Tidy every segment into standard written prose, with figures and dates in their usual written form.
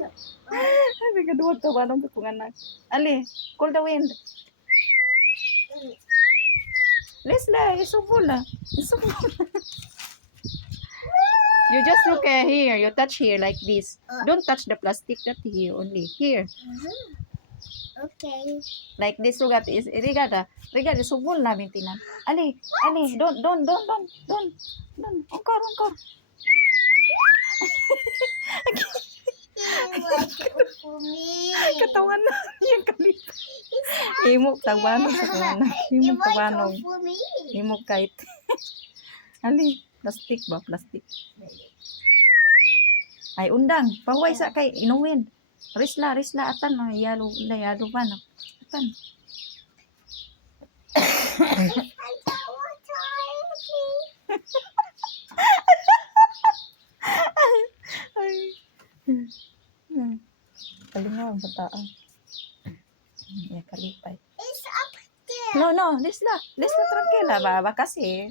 Ay, kadua to ba nung kung anak. Ali, cool the wind. Lesla, isubula. Isubula. You just look at here. You touch here like this. Don't touch the plastic that here only. Here. Okay. Like this, Rugat. Rigada. Rigada, subul namin tinan. Ali, don't. Ongkor. Katawan na. Yung kalita. Imok tabanog sa kawana. Imok tabanog. Imok kahit. Ali, plastic ba? Plastic. Ay, undang. Pahuway sa kay inuwin. Risla. Atan. Yalo ba na? Atan. Ay. Kalingaw, bataan. Ya, kalipay. It's up there. No. Lisla, tranquila ba? Kasi,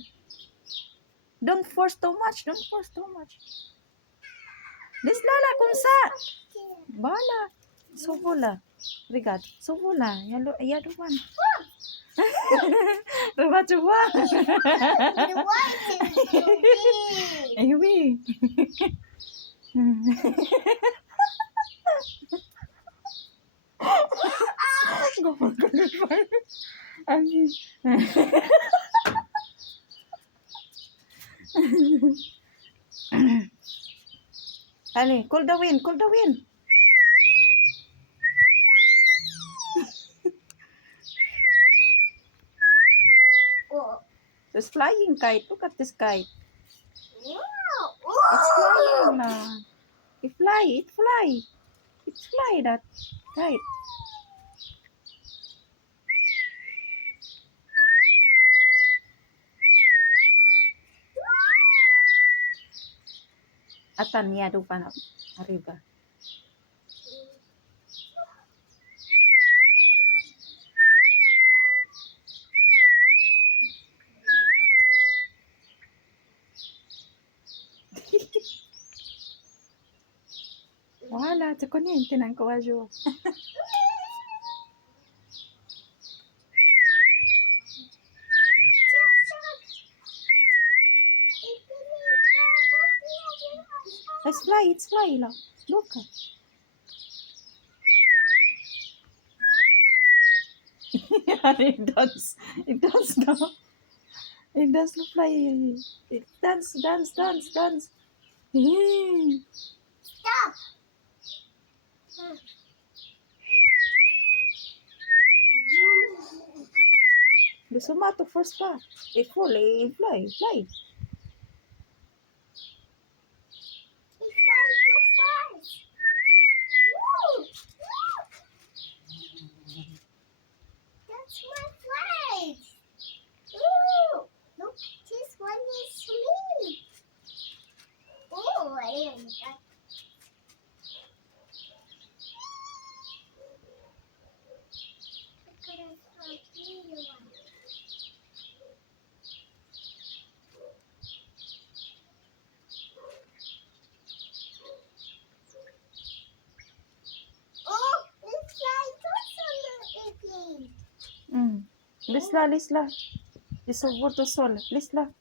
don't force too much. Lisla la, kung sa. Bala. Subula. Rigat. Subula. Yaduan. Coba. Ayubi. Gopal kalipay. Ay. Ali, cool the wind. It's flying kite. Look at this kite. It's flying na. It fly. It's fly that kite. Atan niya do pa na arriba. Wala, tsukunin, tinang ko ajo. It's fly lang. Look. It does now. It does look fly. It dance. Stop. Lusumato first pa. Fly. It's flying too fast. Woo! That's my flag. Ooh, look, this one is me. Oh, I didn't. Oh, it's like awesome. Lisla. Isubur to sol. Lisla.